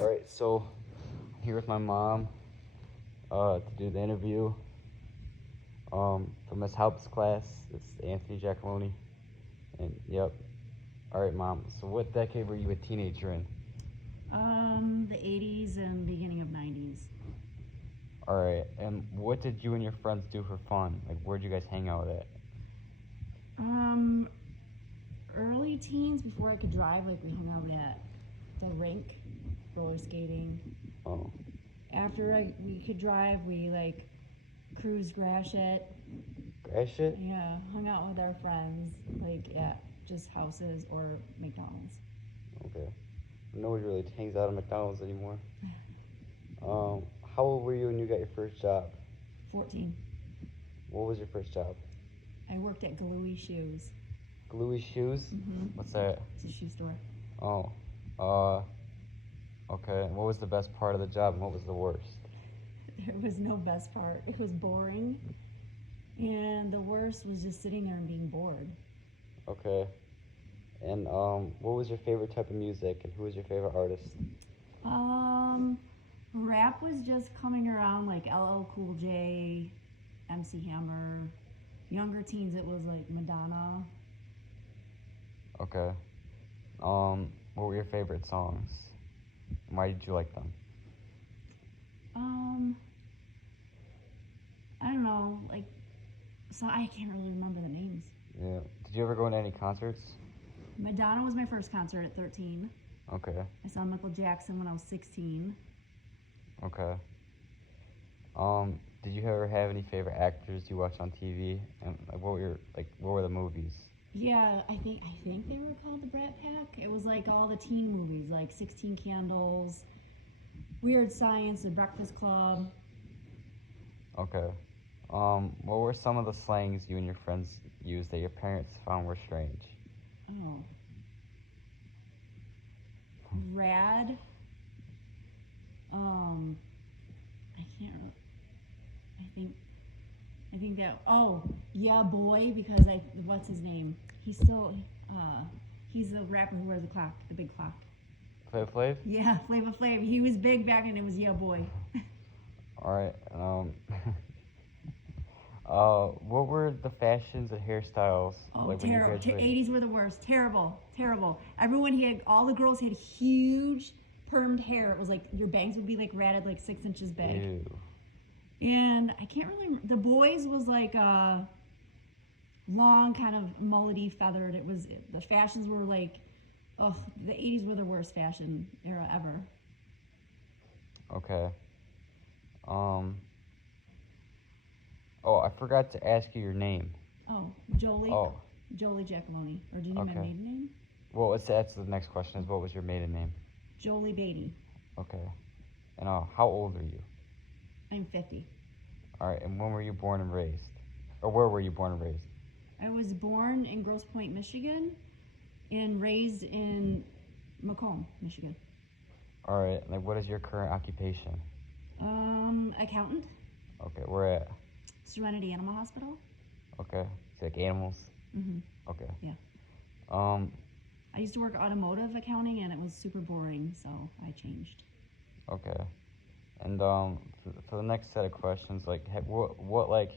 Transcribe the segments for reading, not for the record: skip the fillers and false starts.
All right, so I'm here with my mom to do the interview for Miss Help's class. It's Anthony Giacalone. And yep. All right, mom. So what decade were you a teenager in? The 80s and beginning of 90s. All right, and what did you and your friends do for fun? Like, where'd you guys hang out at? Um, Early teens, before I could drive, like we hung out at the rink, roller skating. Oh, We could drive, we like cruised Gratiot. grass shit? Yeah, hung out with our friends, like at just houses or McDonald's. Okay. Nobody really hangs out at McDonald's anymore. Um, how old were you when you got your first job? 14. What was your first job? I worked at Galooey Shoes. Gluey shoes? Mm-hmm. What's that? It's a shoe store. Oh, uh, okay. And what was the best part of the job and what was the worst? There was no best part. It was boring. And the worst was just sitting there and being bored. Okay. And what was your favorite type of music and who was your favorite artist? Um, Rap was just coming around, like LL Cool J, MC Hammer. Younger teens, it was like Madonna. Okay. What were your favorite songs? And why did you like them? Um, I don't know, like, so I can't really remember the names. Yeah. Did you ever go to any concerts? Madonna was my first concert at 13. Okay. I saw Michael Jackson when I was 16. Okay. Did you ever have any favorite actors you watched on TV? And like, what were the movies? Yeah, I think they were called the Brat Pack. It was like all the teen movies, like 16 Candles, Weird Science, The Breakfast Club. Okay. What were some of the slangs you and your friends used that your parents found were strange? Oh, rad. Um, I can't. I think. I think that. Oh, yeah, boy. Because I. What's his name? He's still. Uh, he's the rapper who wears the clock, the big clock. Flav Flav? Yeah, Flava Flav. He was big back, and it was yeah, boy. All right. What were the fashions and hairstyles Oh, like when you terrible. graduated? 80s were the worst. Terrible. Terrible. Everyone had, all the girls had huge permed hair. It was like your bangs would be like ratted like 6 inches big. Ew. And I can't really, the boys was like long, kind of mullety feathered. It was, the fashions were like, oh, the 80s were the worst fashion era ever. Okay. Um. Oh, I forgot to ask you your name. Oh, Jolie. Oh, Jolie Giacalone. Or do you need my okay. maiden name? Well, that's the next question. Is what was your maiden name? Jolie Beatty. Okay. And how old are you? I'm 50. All right. And when were you born and raised? Or where were you born and raised? I was born in Grosse Pointe, Michigan, and raised in Macomb, Michigan. All right. Like, what is your current occupation? Accountant, Okay. Where at? Serenity Animal Hospital. Okay. It's like animals. Mm-hmm. Okay. Yeah. Um. I used to work automotive accounting, and it was super boring, so I changed. Okay. And for the next set of questions, like, what like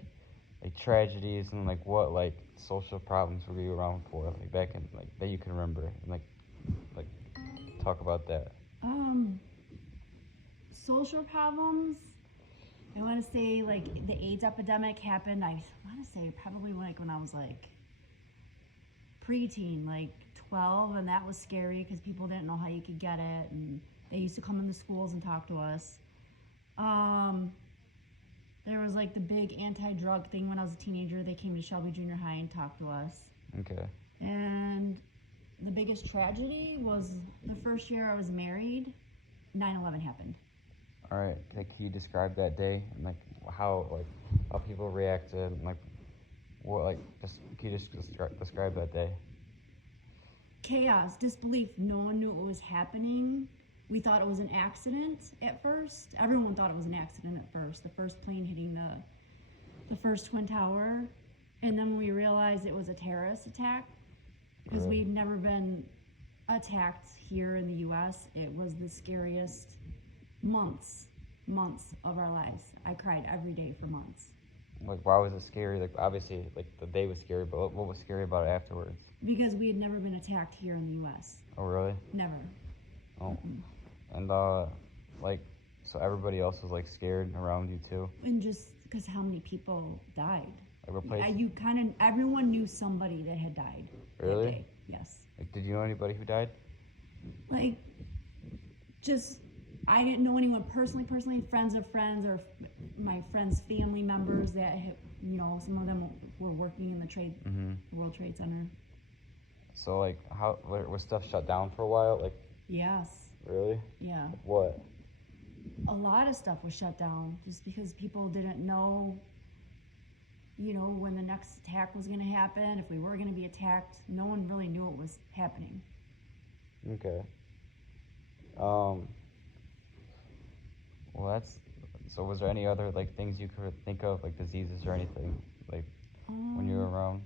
tragedies and like what like social problems were you around for like back in like that you can remember and like talk about that. Um, Social problems. I want to say like the AIDS epidemic happened. I want to say probably like when I was like preteen, like 12, and that was scary because people didn't know how you could get it, and they used to come into schools and talk to us. Um, there was like the big anti-drug thing when I was a teenager. They came to Shelby Junior High and talked to us. Okay. And the biggest tragedy was the first year I was married, 9/11 happened. All right. Like, can you describe that day and how people reacted and like what like just can you just describe that day? Chaos, disbelief. No one knew what was happening. We thought it was an accident at first. Everyone thought it was an accident at first. The first plane hitting the first twin tower, and then we realized it was a terrorist attack because Really? we've never been attacked here in the U.S., it was the scariest months of our lives. I cried every day for months. Like, why was it scary? Like, obviously, like the day was scary, but what was scary about it afterwards? Because we had never been attacked here in the U.S. Oh, really? Never. Oh, and like, so everybody else was like scared around you too. And just because how many people died. Like, replace. Everyone knew somebody that had died. Really? That day. Yes. Like, did you know anybody who died? Like, just, I didn't know anyone personally, friends of friends or my friends' family members that had, some of them were working in the World Trade Center. So, like, how was stuff shut down for a while? Like, Yes. really? Yeah. Like what? A lot of stuff was shut down just because people didn't know, when the next attack was going to happen, if we were going to be attacked. No one really knew what was happening. Okay. Well, so was there any other, like, things you could think of, like, diseases or anything, like, when you were around?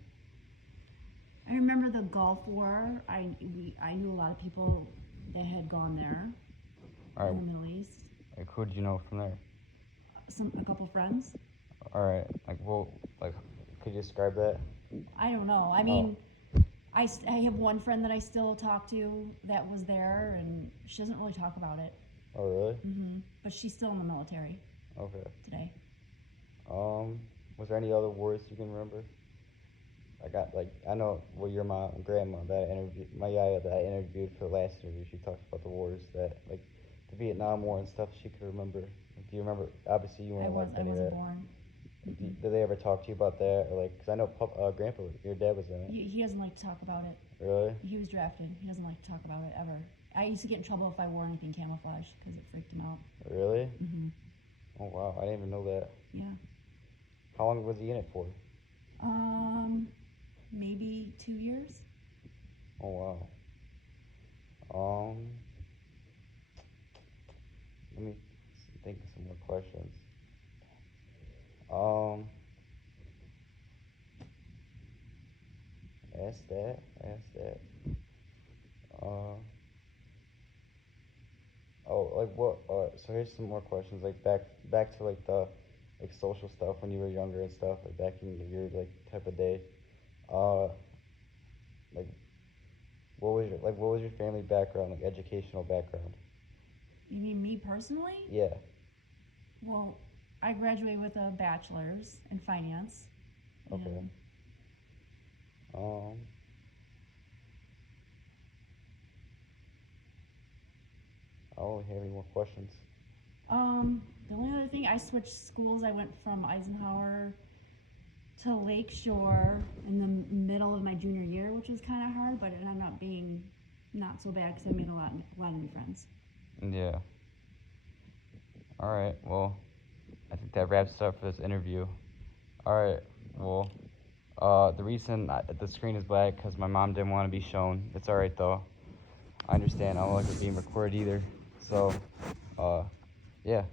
I remember the Gulf War. I knew a lot of people that had gone there All in right. the Middle East. Like, who did you know from there? A couple friends. All right. Like, well, like, could you describe that? I don't know. I mean, I have one friend that I still talk to that was there, and she doesn't really talk about it. Oh, really? But she's still in the military Okay. today. Was there any other wars you can remember? I know, well, your mom and grandma that I interviewed for the last interview, she talked about the wars that, like, the Vietnam War and stuff she could remember. Like, do you remember? Obviously, you weren't alive for I any of wasn't that. born. Did they ever talk to you about that? Or, like, because I know Grandpa, your dad was in it. He doesn't like to talk about it. Really? He was drafted. He doesn't like to talk about it ever. I used to get in trouble if I wore anything camouflage because it freaked him out. Really? Oh, wow. I didn't even know that. Yeah. How long was he in it for? Maybe 2 years. Oh, wow. Let me think of some more questions. Ask that. Like what? So here's some more questions. Like back to like the like social stuff when you were younger and stuff. Like back in your like type of day. Uh, like what was your family background? Like educational background? You mean me personally? Yeah. Well, I graduated with a bachelor's in finance. Okay. And I don't have any more questions. the only other thing, I switched schools. I went from Eisenhower to Lakeshore in the middle of my junior year, which was kind of hard, but it ended up being not so bad because I made a lot of new friends. Yeah. All right. Well, I think that wraps it up for this interview. All right. Well, the reason the screen is black because my mom didn't want to be shown. It's all right though. I understand. I don't like it being recorded either. So, yeah.